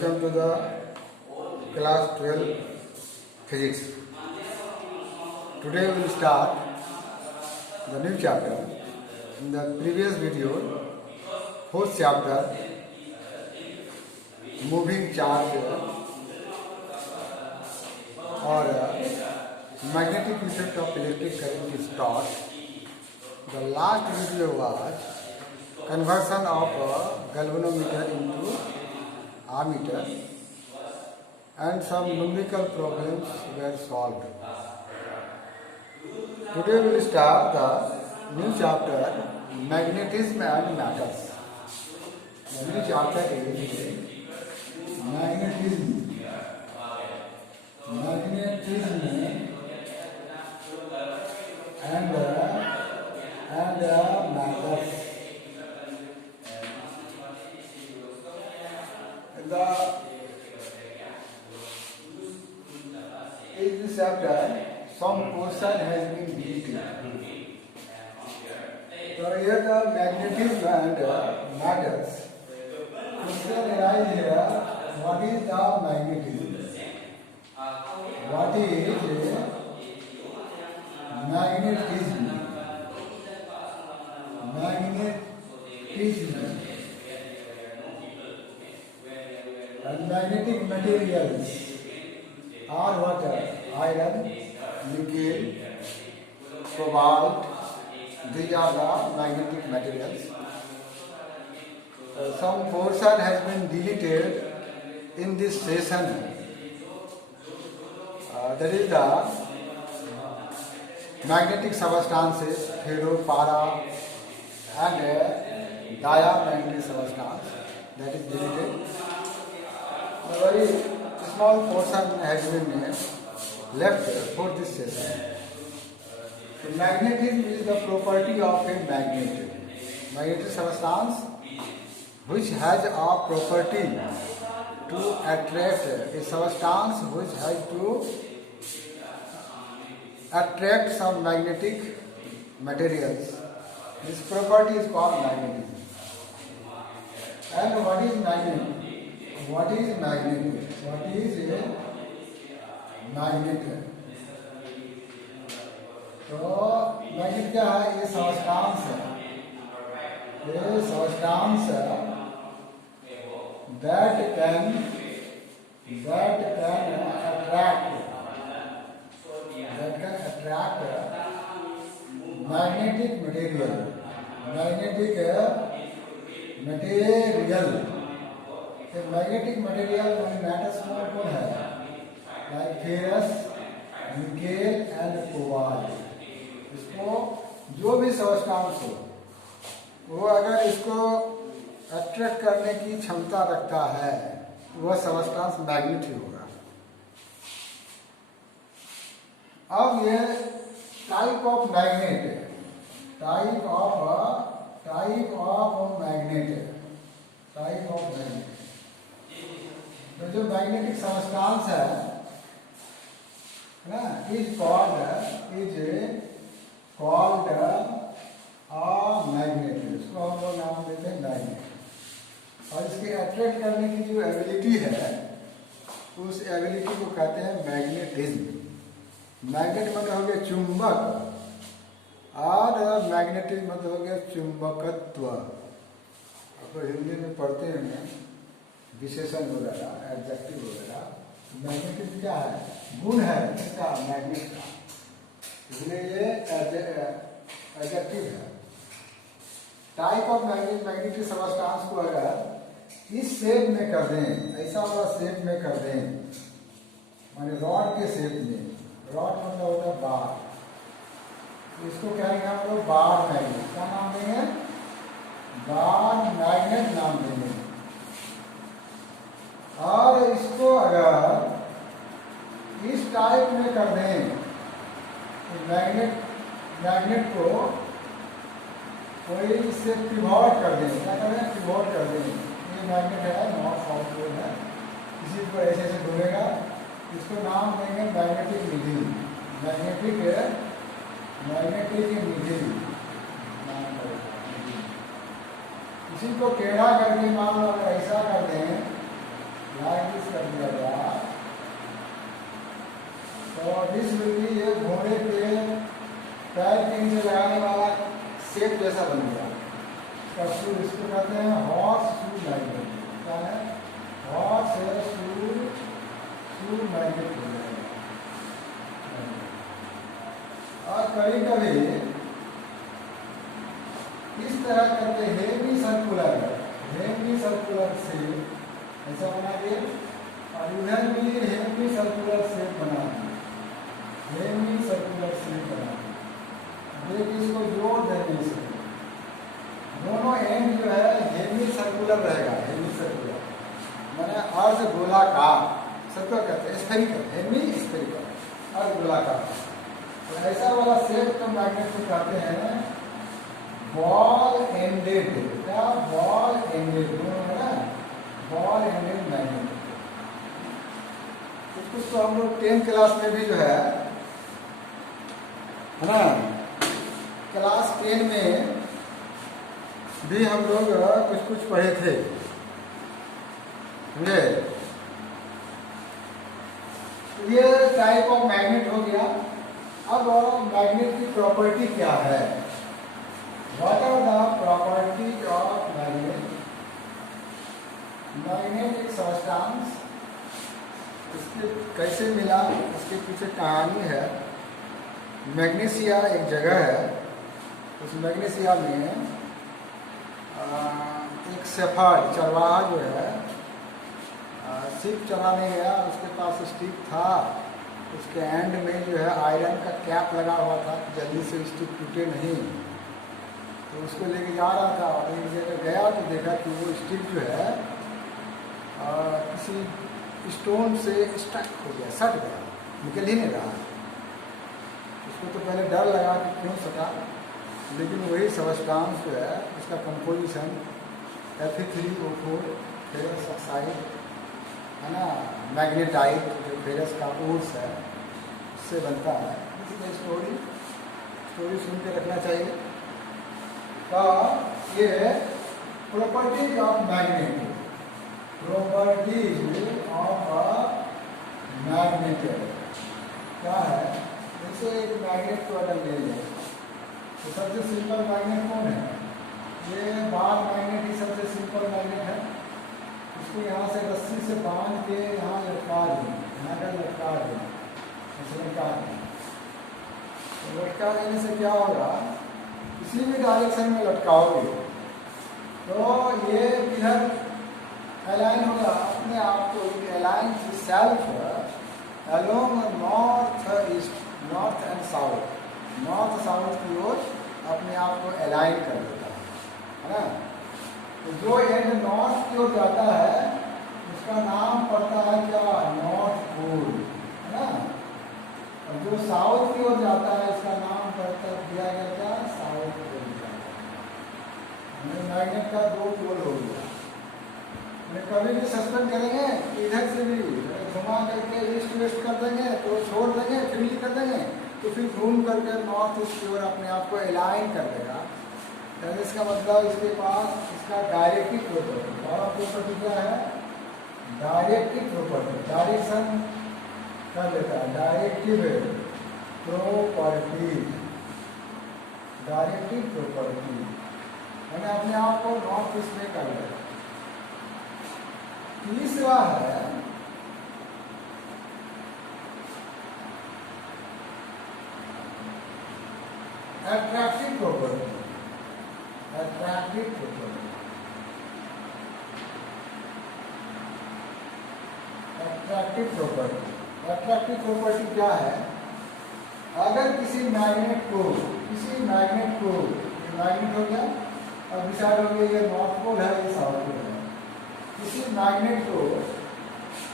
Welcome to the class 12 physics. Today we will start the new chapter. In the previous video, fourth chapter, moving charge or magnetic effect of electric current is taught. The last video was conversion of galvanometer into ammeter and some numerical problems were solved. Today we will start the new chapter, magnetism and matters. The new chapter is magnetism. Magnetism and matters. In this chapter, some portion has been deleted. So here the magnetism and matters. Question arises here, what is the magnetism? What is magnetism? Magnetism. And magnetic materials are what? Iron, nickel, cobalt. These are the magnetic materials. Some portion has been deleted in this session. That is the magnetic substances, ferro, para, and diamagnetic substance. That is deleted. A very small portion has been left for this session. So magnetism is the property of a magnet. Magnetic substance which has a property to attract, a substance which has to attract some magnetic materials. This property is called magnetism. And what is magnet? What is magnet? What is a magnet? तो magnet क्या है? ये substance है. ये substance that can attract magnetic material. Magnetic material में matters कौन है? Like ferrous, nickel and cobalt. इसको जो भी सबस्टांस हो, वो अगर इसको अट्रैक्ट करने की क्षमता रखता है, वह सबस्टांस मैग्नेट ही होगा. अब ये type of magnet, type of magnet. तो जो मैग्नेटिक सबस्टांस है ना, इज कॉल्ड मैग्नेट. इसको हम लोग नाम देते हैं मैग्नेट. और इसके अट्रैक्ट करने की जो एबिलिटी है, उस एबिलिटी को कहते हैं मैग्नेटिज्म. मैग्नेट मतलब हो गया चुंबक, और मैग्नेटिज्म मतलब हो गया चुंबकत्व. तो हिंदी में पढ़ते हैं विशेषण वगैरह, एडजेक्टिव वगैरह. मैग्नेटिज्म क्या है? गुण है इसका, मैग्नेट का. इसलिए ये एडजेक्टिव है. टाइप ऑफ मैग्नेटिक सबस्टांस को अगर इस शेप में कर दें, ऐसा वाला शेप में कर दें, माने रॉड के शेप में. रॉड मतलब होता है बार. इसको क्या है? हम लोग बार मैग्नेट. क्या नाम देंगे? बार मैग्नेट नाम देंगे. और इसको अगर इस टाइप में कर दें, मैग्नेट को कोई इससे पिवोट कर दें. क्या करें? पिवोट कर दें. ये मैग्नेट है, नॉर्थ साउथ पोल है. इसी को ऐसे ऐसे घूमेगा. इसको नाम देंगे मैग्नेटिक नीडल. मैग्नेटिक नीडल नाम करेगा. इसी को टेढ़ा करके मान लो अगर ऐसा कर दें, लाइक दिस कर दिया गया तो दिस विल बी ये घोड़े के पैर के नीचे लगाने वाला शेप जैसा बन गया। तब इसको कहते हैं हॉर्स शू मैग्नेट। क्या है? हॉर्स है शू मैग्नेट हो जाएगा। और कभी कभी इस तरह करके हेमी सर्कुलर शेप ऐसा बना दिए और इधर भी हेमी सर्कुलर शेप बना दिए। हेमी सर्कुलर शेप बना दिए। देखिए इसको जोड़ देने से दोनों एंड जो है हेमी सर्कुलर रहेगा। हेमी सर्कुलर मैंने अर्ध गोलाकार सर्कुलर कहते हैं, स्फेरिकल, हेमी स्फेरिकल अर्ध गोलाकार। तो ऐसा वाला शेप तो मैग्नेट को कहते हैं बॉल एंडेड। क्या? बॉल एंडेड दोनों है ना, बॉल एंडेड मैग्नेट। कुछ तो हम लोग 10th क्लास में भी जो है ना, क्लास 10 में भी हम लोग कुछ पढ़े थे। समझे? ये टाइप ऑफ मैग्नेट हो गया। अब मैग्नेट की प्रॉपर्टी क्या है? What are the properties of magnet? Magnetic substance इसके कैसे मिला, इसके पीछे कहानी है। मैग्नीशिया एक जगह है, उस मैग्नीशिया में एक शेफर्ड चरवाहा जो है सिप चराने गया। उसके पास स्टिक था, उसके एंड में जो है आयरन का कैप लगा हुआ था, जल्दी से स्टिक टूटे नहीं। तो उसको लेके जा रहा था और एक जगह गया तो देखा कि वो स्टिक जो है किसी स्टोन से स्टक हो गया, सट गया, निकल ही नहीं रहा। उसको तो पहले डर लगा कि क्यों सटा, लेकिन वही सबस्टांस जो है उसका कंपोजिशन Fe3O4 फेरस ऑक्साइड है ना, मैग्नेटाइट जो फेरस का ओर्स है उससे बनता है। इसी स्टोरी सुन के रखना चाहिए। तो ये properties of magnet, properties of magnet क्या है? जैसे एक मैग्नेट को अगर ले लें तो सबसे सिंपल मैग्नेट कौन है? ये बार मैग्नेट ही सबसे सिंपल मैग्नेट है। इसको यहाँ से रस्सी से बांध के यहाँ लटका दें, यहाँ का लटका दें, ऐसे लटका दें। तो लटका देने से क्या होगा? किसी भी डायरेक्शन में लटकाओगे तो ये इधर अलाइन होगा अपने आप को। Align self along north east, north and south, north south की ओर अपने आप को अलाइन कर देता है ना। तो जो एंड नॉर्थ की ओर जाता है उसका नाम पड़ता है क्या? नॉर्थ पोल, है ना। और जो साउथ की ओर जाता है इसका नाम पड़ता दिया गया क्या? South pole. मैग्नेट का दो पोल हो गया। कभी भी सस्पेंड करेंगे इधर से भी घुमा करके ईस्ट वेस्ट कर देंगे तो छोड़ देंगे, फ्री कर देंगे तो फिर घूम करके नॉर्थ ईस्ट की ओर अपने आप को अलाइन कर देगा। तो इसका मतलब इसके पास इसका डायरेक्टिव प्रॉपर्टी, और प्रॉपर्टी क्या है? डायरेक्टिव प्रॉपर्टी, डायरेक्शन कर देता है। डायरेक्टिव प्रॉपर्टी, डायरेक्टिव प्रॉपर्टी मैंने अपने आप को नॉर्थ ईस्ट में कर लिया। तीसरा है attractive property, attractive property, attractive property. Attractive property क्या है? अगर किसी मैग्नेट को मैग्नेट हो गया और डिसाइड हो गया ये नॉर्थ पोल है, ये साउथ पोल है। किसी मैग्नेट को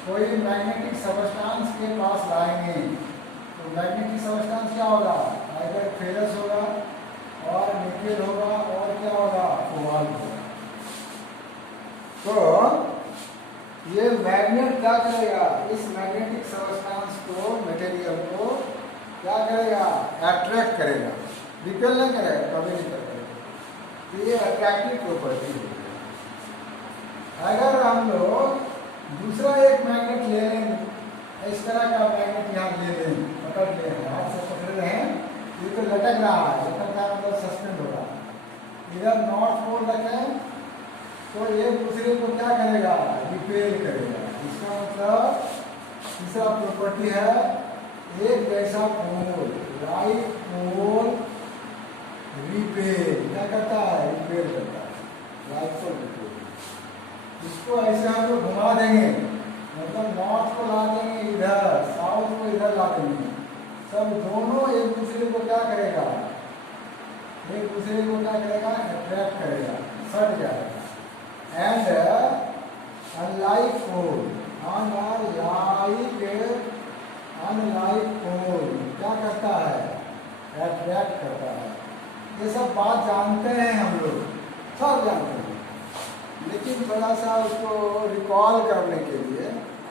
कोई मैग्नेटिक सबस्टांस के पास लाएंगे तो मैग्नेटिक सबस्टांस क्या होगा? अगर फेरस होगा और निकेल होगा और क्या होगा? कोबाल्ट होगा। तो ये मैग्नेट क्या करेगा? इस मैग्नेटिक सबस्टांस को, मटेरियल को क्या करेगा? अट्रैक्ट करेगा, रिपेल नहीं करेगा, कभी नहीं करेगा। ये अट्रैक्टिव प्रॉपर्टी है। अगर हम लोग दूसरा एक मैग्नेट ले लें, इस तरह का मैग्नेट यहाँ ले लें, पकड़ ले, हाथ से पकड़ रहे हैं, ये तो लटक रहा है, लटक रहा मतलब सस्पेंड हो रहा है। इधर नॉर्थ पोल रखें तो एक दूसरे को क्या करेगा, रिपेल करेगा। इसका मतलब तीसरा प्रॉपर्टी है एक जैसा पोल, राइट पोल रिपेल क्या करता है, रिपेल करता है, राइट पोल रिपेल। इसको ऐसे हम लोग घुमा देंगे, मतलब नॉर्थ को ला देंगे इधर, साउथ को इधर ला देंगे, सब दोनों एक दूसरे को क्या करेगा, एक दूसरे को क्या करेगा, अट्रैक्ट करेगा, सट जाएगा। एंड अनलाइक पोल, अनलाइक पोल क्या करता है, अट्रैक्ट करता है। ये सब बात जानते हैं हम लोग, सब जानते हैं, लेकिन थोड़ा सा उसको रिकॉल करने के लिए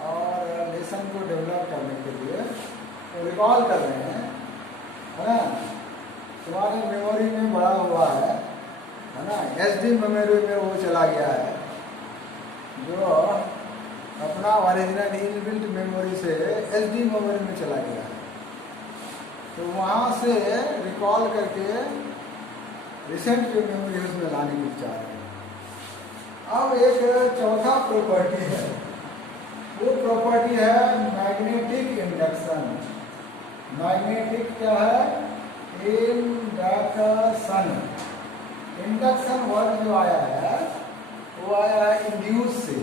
और लेसन को डेवलप करने के लिए तो रिकॉल कर रहे हैं, है ना। तुम्हारे मेमोरी में बड़ा हुआ है ना, एसडी मेमोरी में वो चला गया है, जो अपना ओरिजिनल इनबिल्ट मेमोरी से एसडी मेमोरी में चला गया है। तो वहाँ से रिकॉल करके रिसेंट जो मेमोरी उसमें लाने की चाह रहे हैं। अब एक चौथा प्रॉपर्टी है, वो प्रॉपर्टी है मैग्नेटिक इंडक्शन। मैग्नेटिक क्या है, इंडक्शन। इंडक्शन वर्ड जो आया है वो आया है इंड्यूस से।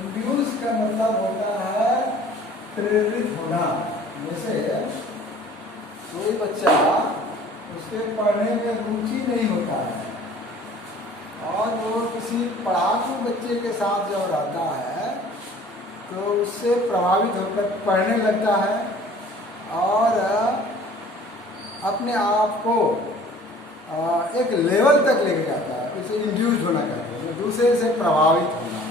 इंड्यूस का मतलब होता है प्रेरित होना। जैसे कोई बच्चा, उसके पढ़ने में रुचि नहीं होता है और वो किसी पढ़ाकू बच्चे के साथ जब रहता है तो उससे प्रभावित होकर पढ़ने लगता है और अपने आप को एक लेवल तक लेके जाता है। उसे इंड्यूस होना कहते हैं, दूसरे से प्रभावित होना,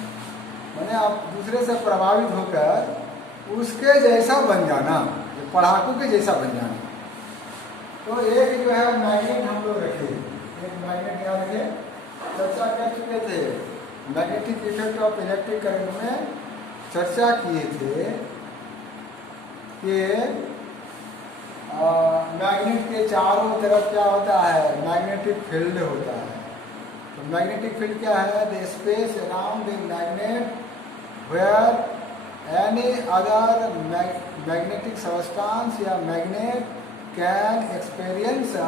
माने आप दूसरे से प्रभावित होकर उसके जैसा बन जाना, पढ़ाकू के जैसा बन जाना। तो एक जो है मैग्नेट हम लोग रखे, एक मैग्नेट यहाँ रखे, चर्चा कर चुके थे magnetic effect of electric current में, चर्चा किए थे कि मैग्नेट के चारों तरफ क्या होता है, मैग्नेटिक फील्ड होता है। तो मैग्नेटिक फील्ड क्या है, the space around the magnet where any other magnetic substance या magnet can experience a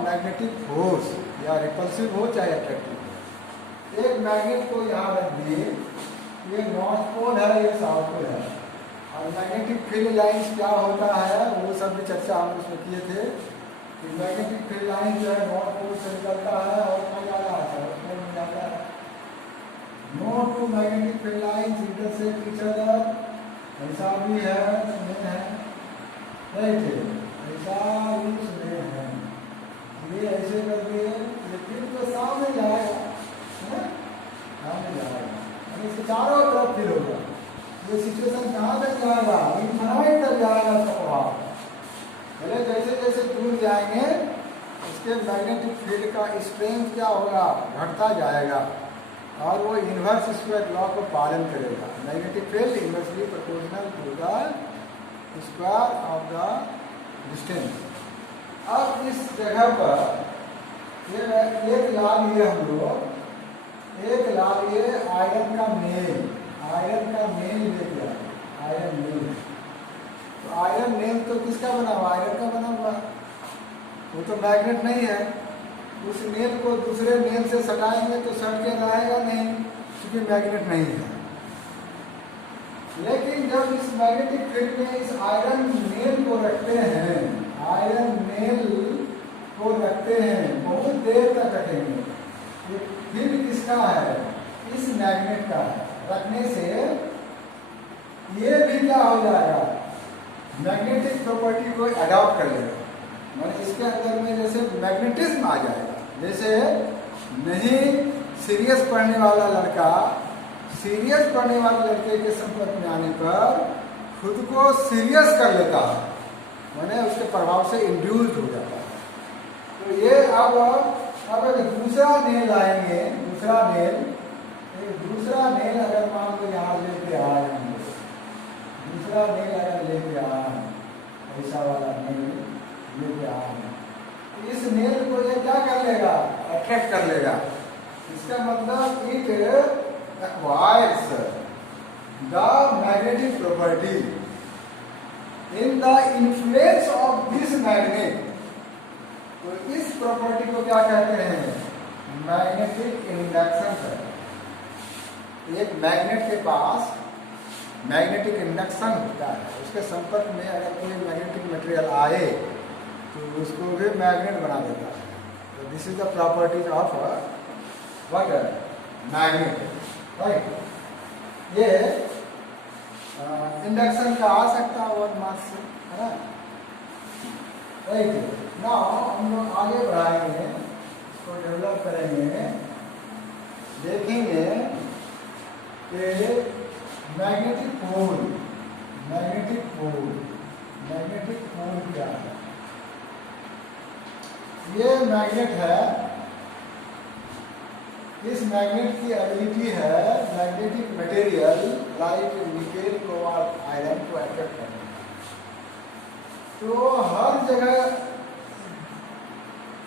magnetic force, या रिपल्सिव हो चाहे अट्रैक्टिव। एक मैग्नेट को यहाँ रख दिए, ये नॉर्थ पोल है, ये साउथ पोल है, और मैग्नेटिक फील्ड लाइंस क्या होता है वो सब भी चर्चा हम उसमें किए थे कि मैग्नेटिक फील्ड लाइन जो है नॉर्थ पोल से निकलता है और कहाँ जा रहा है, साउथ पोल में जाता है। No two magnetic field lines intersect each other, ऐसा भी है, नहीं है, नहीं थे, ऐसा भी उसमें है। ये ऐसे कर दिए, लेकिन तो सामने जाएगा, है सामने जाएगा, इसके चारों तरफ फिर होगा। ये सिचुएशन कहाँ तक जाएगा, इनफाइनाइट तक जाएगा इसका प्रभाव। पहले जैसे जैसे दूर जाएंगे उसके मैग्नेटिक फील्ड का स्ट्रेंथ क्या होगा, घटता जाएगा और वो इन्वर्स स्क्वायर लॉ को पालन करेगा। Magnetic field inversely proportional to the square of the distance. अब इस जगह पर एक ला लिए हम लोग, एक ला लिए आयरन का मेल, आयरन का मेल लेके आए, आयरन मेल। तो आयरन मेल तो किसका बना हुआ, आयरन का बना हुआ, वो तो मैग्नेट नहीं है। उस मेल को दूसरे मेल से सटाएंगे तो सट के रहेगा नहीं, क्योंकि मैग्नेट नहीं है। लेकिन जब इस मैग्नेटिक फील्ड में इस आयरन मेल को रखते हैं, आयरन मेल को रखते हैं, बहुत देर तक रखेंगे, ये फील्ड किसका है, इस मैग्नेट का है। रखने से ये भी क्या हो जाएगा, मैग्नेटिक प्रॉपर्टी को अडॉप्ट कर लेगा, मतलब इसके अंदर में जैसे मैग्नेटिज्म आ जाएगा। जैसे नहीं सीरियस पढ़ने वाला लड़का सीरियस पढ़ने वाले लड़के के संपर्क में आने पर खुद को सीरियस कर लेता है, माने उसके प्रभाव से इंड्यूस्ड हो जाता है। तो ये अब एक दूसरा नेल आएंगे, दूसरा नेल दूसरा नेल अगर मान लो यहाँ लेके आए हम लोग, दूसरा नेल अगर लेके आए, ऐसा वाला नेल लेके आए, तो इस नेल को ये क्या कर लेगा, अट्रैक्ट कर लेगा। इसका मतलब it acquires the magnetic property in the influence of this magnet. तो इस प्रॉपर्टी को क्या कहते हैं, मैग्नेटिक इंडक्शन है। एक मैग्नेट के पास मैग्नेटिक इंडक्शन होता है, उसके संपर्क में अगर कोई मैग्नेटिक मटेरियल आए तो उसको भी मैग्नेट बना देता है। तो this is the properties of what, magnet, right. ये इंडक्शन का आ सकता है 1 मास से, है ना, राइट। नाउ हम लोग आगे बढ़ाएंगे, इसको डेवलप करेंगे, देखेंगे कि magnetic pole, magnetic pole, magnetic pole क्या है। ये मैग्नेट है, इस मैग्नेट की एबिलिटी है magnetic material like nickel, cobalt, iron को अट्रैक्ट करने का। तो हर जगह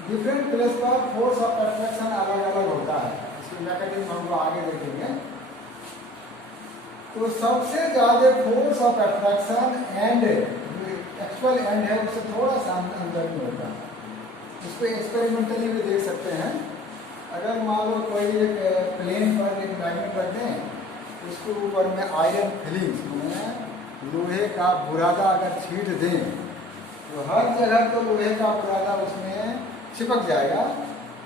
डिफरेंट प्लेस पर फोर्स ऑफ अट्रैक्शन अलग अलग होता है, इसकी मैकेनिज्म हम लोग आगे देखेंगे। तो सबसे ज्यादा force of attraction and actual and है उससे थोड़ा सा अंदर में होता है। इसको एक्सपेरिमेंटली भी देख सकते हैं। अगर मान लो कोई एक प्लेन पर एक मैग्नेट रख दें, उसके ऊपर में आयरन फिलिंग्स में लोहे का बुरादा अगर छीट दें तो हर जगह तो लोहे का बुरादा उसमें चिपक जाएगा,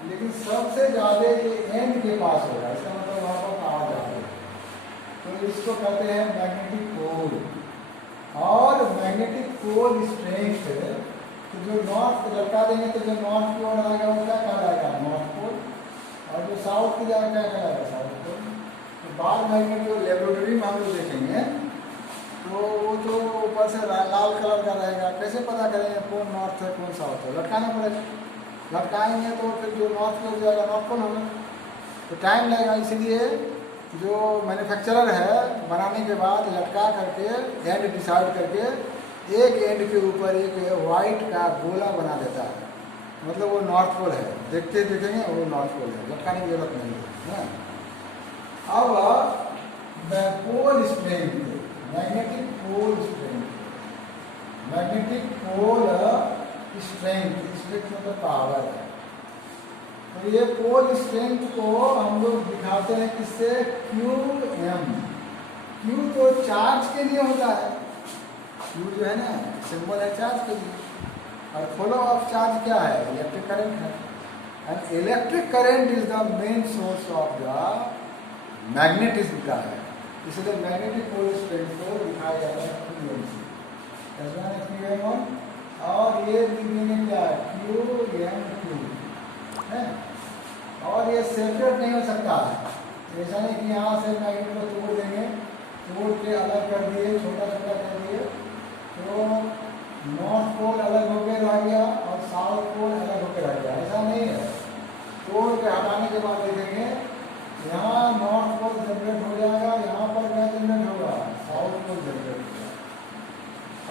लेकिन सबसे ज्यादा ये एंड के पास होगा, इसका मतलब वहां पर पावर जाएगा। तो इसको कहते हैं मैग्नेटिक पोल। और मैग्नेटिक पोल स्ट्रेंथ, तो जो नॉर्थ लटका देंगे तो जो नॉर्थ की ओर आएगा वो क्या कहलाएगा, नॉर्थ पोल, और जो साउथ की जाएगा क्या कहलाएगा, साउथ पोल। तो बार मैग्नेट जो लेबोरेटरी में हम लोग देखेंगे तो वो जो ऊपर से लाल कलर का रहेगा, कैसे पता करेंगे कौन नॉर्थ है कौन साउथ है, लटकाना पड़ेगा। लटकाएंगे तो फिर जो नॉर्थ पोल जाएगा नॉर्थ पोल होगा, तो टाइम लगेगा। इसलिए जो मैन्युफैक्चरर है बनाने के बाद लटका करके एंड डिसाइड करके एक एंड के ऊपर एक वाइट का गोला बना देता है, मतलब वो नॉर्थ पोल है, देखते देखेंगे वो नॉर्थ पोल है, लटकाने की जरूरत नहीं है। अब pole strength, magnetic pole strength, magnetic pole strength, strength मतलब पावर है। तो ये पोल स्ट्रेंथ को हम लोग दिखाते हैं किससे, QM। Q तो चार्ज के लिए होता है, Q जो है ना सिंबल है चार्ज के लिए, और फ्लो ऑफ चार्ज क्या है, इलेक्ट्रिक करंट है। And electric current is the main source of the magnetism का है, इसलिए मैग्नेटिक पोल स्ट्रेंथ को दिखाया जाता है QM से, QM। और ये लिखेंगे क्या है, QM2 है। और ये सेपरेट नहीं हो सकता है, ऐसा नहीं कि यहाँ से मैग्नेट को तोड़ देंगे, तोड़ के अलग कर दिए, छोटा छोटा कर दिए, तो नॉर्थ पोल अलग होकर रह गया और साउथ पोल अलग होकर रह गया, ऐसा नहीं है। तोड़ के हटाने के बाद देखेंगे यहाँ नॉर्थ पोल जनरेट हो जाएगा, यहाँ पर क्या जनरेट होगा, साउथ पोल जनरेट होगा,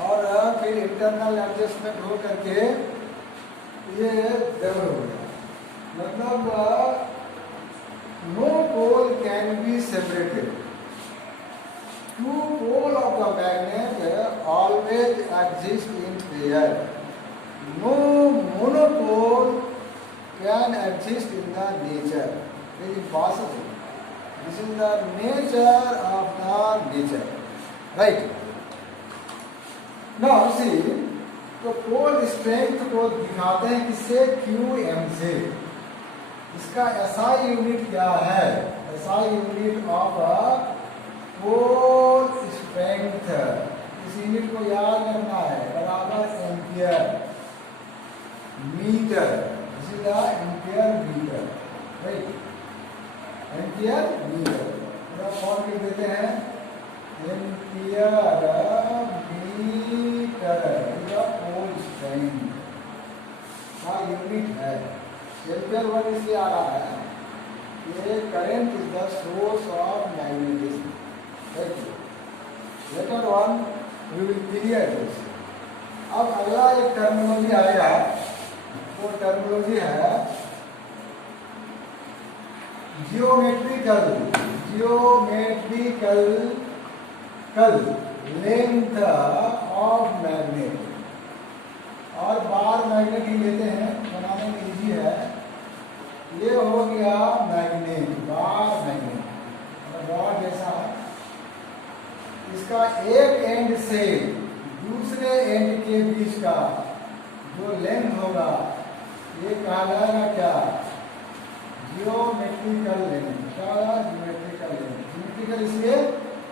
और फिर इंटरनल एडजस्टमेंट हो करके ये डबल हो गया। मतलब no pole can be separated. Two poles of the magnet always exist in pair. No monopole can exist in the nature. It is impossible. This is the nature of the nature, right? Now see, तो pole strength को दिखाते हैं किससे, QM से। इसका SI unit क्या है, SI unit of pole strength, इस यूनिट को याद रखना है, बराबर ampere metre, this is the ampere metre, right, ampere metre. पूरा फॉर्म लिख देते हैं, एम्पियर मीटर पोल स्ट्रेंथ का यूनिट है। एम्पियर वर्ड इसलिए आ रहा है ये current is the source of magnetism. Later on we will clear this. अब अगला एक टर्मिनोलॉजी आएगा, वो टर्मिनोलॉजी है जियोमेट्रिकल लेंथ ऑफ मैग्नेट। और बार मैग्नेट ही लेते हैं, बनाने में इजी है। ये हो गया मैग्नेट, बार मैग्नेट, रॉड जैसा। इसका एक एंड से दूसरे एंड के बीच का जो लेंथ होगा ये कहा जाएगा क्या? Geometrical length. क्या जियोमेट्रिकल लेंथ? जियोमेट्रिकल इसलिए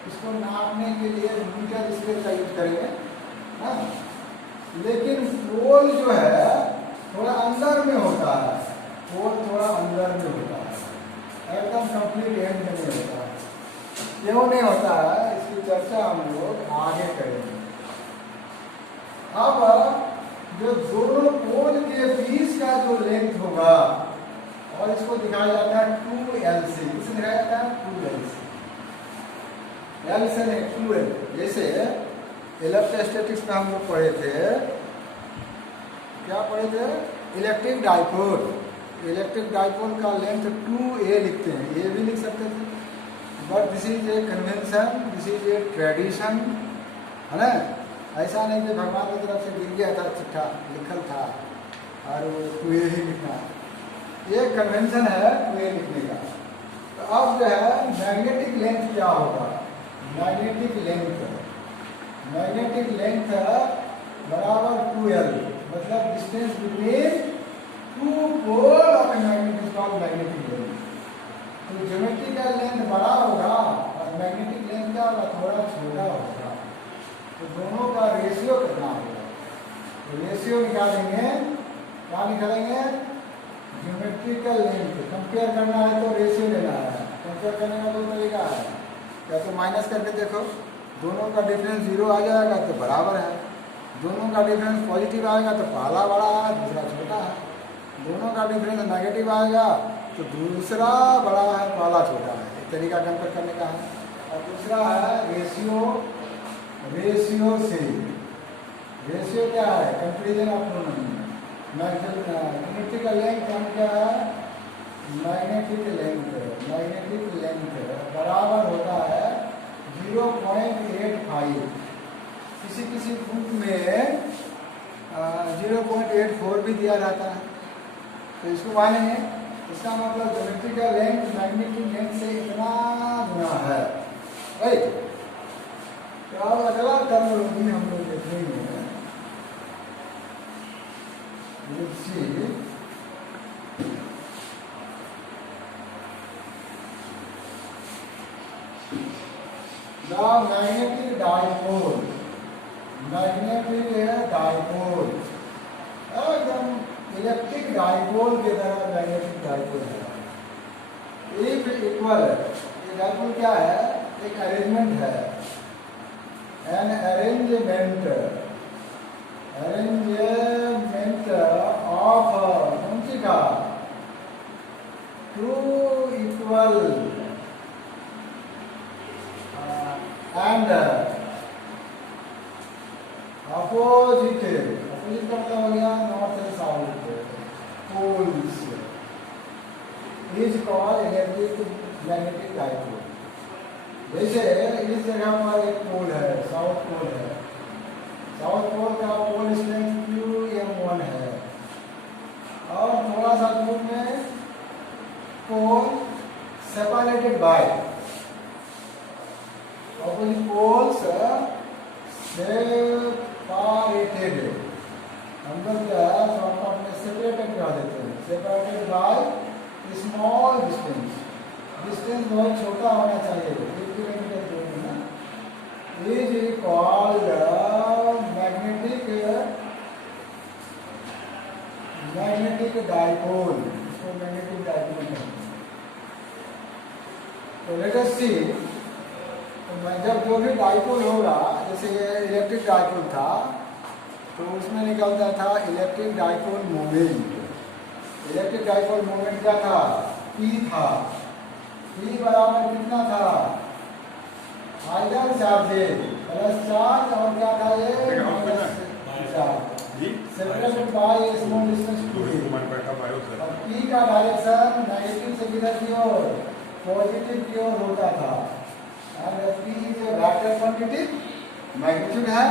इसको नापने के लिए मीटर स्केल का यूज करेंगे, हाँ? लेकिन पोल जो है थोड़ा अंदर में होता है, पोल थोड़ा अंदर में होता है, एकदम कंप्लीट एंड में नहीं होता है। क्यों नहीं होता है इसकी चर्चा हम लोग आगे करेंगे। अब जो दोनों पोल के बीच का जो लेंथ होगा, और इसको दिखाया जाता है 2LC। इसे दिखाया जाता है 2LC, L से नहीं 2L। जैसे इलेक्ट्रोस्टैटिक्स में हम लोग पढ़े थे, क्या पढ़े थे? Electric dipole. इलेक्ट्रिक डाइपोल का लेंथ 2A लिखते हैं, ये भी लिख सकते थे, but this is a convention, this is a tradition, है ना? ऐसा नहीं कि भगवान की तरफ से गिर गया था चिट्ठा, लिखल था और वो 2A ही लिखना। ये कन्वेंशन है 2A लिखने का। तो अब जो है मैग्नेटिक लेंथ क्या होगा? मैग्नेटिक लेंथ बराबर 2L, मतलब distance between two pole of a magnet is called magnetic length. तो ज्योमेट्रिकल लेंथ बड़ा होगा और मैग्नेटिक लेंथ क्या होगा? थोड़ा छोटा होगा। तो दोनों का रेशियो कितना होगा? तो रेशियो निकालेंगे, क्या निकालेंगे? Geometrical length. कंपेयर करना है तो रेशियो लेना है। कंपेयर करने का दो तरीका है, या तो माइनस करके देखो, दोनों का डिफरेंस 0 आ जाएगा तो बराबर है। दोनों का डिफरेंस पॉजिटिव आएगा तो पहला बड़ा है, दूसरा छोटा है। दोनों का डिफरेंस नेगेटिव आएगा तो दूसरा बड़ा है, पहला छोटा है। एक तरीका कंपेयर करने का है। और दूसरा है रेशियो क्या है? कंपेरिजन ऑफ दोनों। मैग्नेटिक लेंथ हम क्या है? मैग्नेटिक लेंथ बराबर होता है 0.85। किसी बुक में 0.84 भी दिया रहता है, तो इसको मानेंगे। इसका मतलब ज्योमेट्रिकल लेंथ मैग्नेटिक लेंथ से इतना गुना है, राइट? तो अब अगला टर्मिनोलॉजी हम लोग देखेंगे। The magnetic dipole, एकदम इलेक्ट्रिक डाइपोल की तरह मैग्नेटिक डाइपोल है। एक इक्वल है। ये डाइपोल क्या है? एक अरेंजमेंट है, एन अरेंजमेंट ऑफ कौन सी का? टू इक्वल एंड अपोजिट का मतलब हो गया north and south poles, is called electric magnetic dipole. जैसे इस जगह पर एक पोल है, साउथ पोल है। साउथ पोल का पोल स्ट्रेंथ QM1 है, और थोड़ा सा दूर में pole separated by opposite poles separated। हम लोग क्या है शॉर्टकट में सेपरेटेड कह देते हैं, separated by small distance. Distance बहुत छोटा होना चाहिए, 1 किलोमीटर दूर में ना। Is called magnetic dipole. इसको मैग्नेटिक डाइपोल कहते हैं। तो लेट अस सी, जब जो भी डाइपोल होगा, जैसे ये इलेक्ट्रिक डाइपोल था तो उसमें निकलता था electric dipole moment. Electric dipole moment क्या था? P था। P बराबर कितना था, आइडल चार्जेज प्लस चार्ज और क्या था ये separated by small distance two a. और P का डायरेक्शन नेगेटिव से किधर की ओर, पॉजिटिव की ओर होता था। And P is a vector quantity, magnitude है,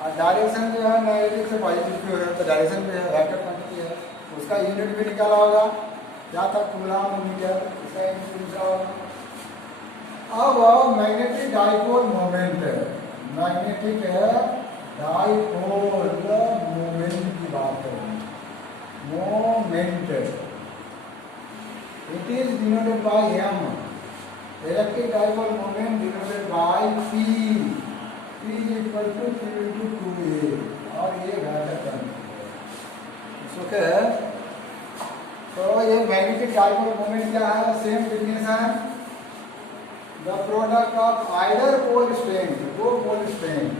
और डायरेक्शन जो है नेगेटिव से पॉजिटिव की ओर है, तो डायरेक्शन भी है, वेक्टर क्वांटिटी है। उसका यूनिट भी निकाला होगा, क्या था, कूलम मीटर, इसका यूनिट निकाला होगा। अब magnetic dipole moment, magnetic dipole moment की बात करें, moment it is denoted by m, electric dipole moment denoted by p, p is equal to q into 2a, और ये वेक्टर क्वांटिटी ओके। तो ये मैग्नेटिक डाइपोल मोमेंट क्या है, same definition, the product of either pole strength, दो pole strength,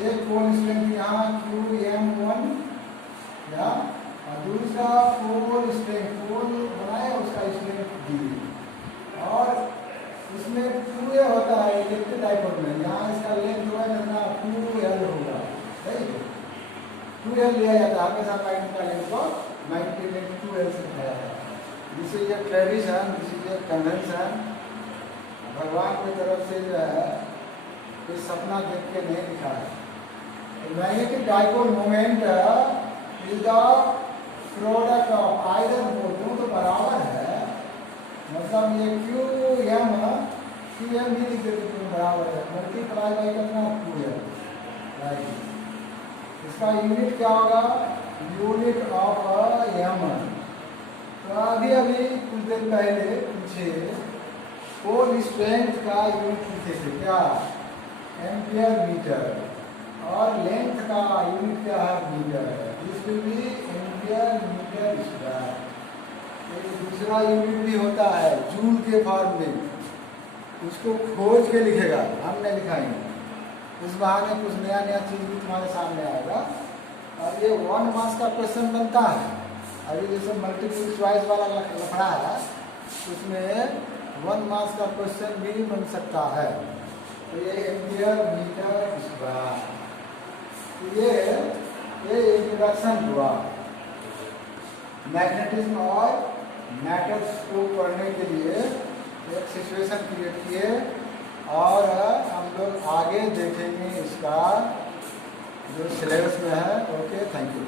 एक pole strength यहाँ QM1 या दूसरा पोल स्ट्रेंथ, पोल बनाए उसका स्ट्रेंथ D, और उसमें 2A होता है इलेक्ट्रिक डाइपोल में, यहाँ इसका लेंथ जो है कितना 2L होगा, सही है, 2L लिया जाता है हमेशा मैग्नेट का लेंथ को, मैग्नेटिक लेंथ 2L से दिखाया जाता है। This is a tradition, this is a convention, भगवान की तरफ से जो है कोई सपना देख के नहीं लिखा है। Magnetic dipole moment is the product of either pole, दोनों तो बराबर है, मतलब ये QM भी लिख देते दोनों बराबर है, मल्टीप्लाई बाई कितना 2M, राइट। इसका यूनिट क्या होगा, यूनिट ऑफ M। तो अभी कुछ देर पहले पूछे पोल स्ट्रेंथ का यूनिट लिखे थे क्या, एम्पियर मीटर, और लेंथ का यूनिट क्या है, मीटर है, this will be ampere metre square. एक दूसरा यूनिट भी होता है जूल के फॉर्म में, उसको खोज के लिखेगा, हमने लिखाएंगे, उस बहाने कुछ नया नया चीज भी तुम्हारे सामने आएगा। और ये 1 मार्क्स का क्वेश्चन बनता है, अभी जैसे मल्टीपल चॉइस वाला लफड़ा है, उसमें 1 मार्क्स का क्वेश्चन भी बन सकता है। तो ये एम्पियर मीटर स्क्वायर, ये इंट्रोडक्शन हुआ मैग्नेटिज्म और मैटर्स को पढ़ने के लिए, एक सिचुएशन क्रिएट किए, और हम लोग आगे देखेंगे इसका जो सिलेबस में है। Okay, thank you.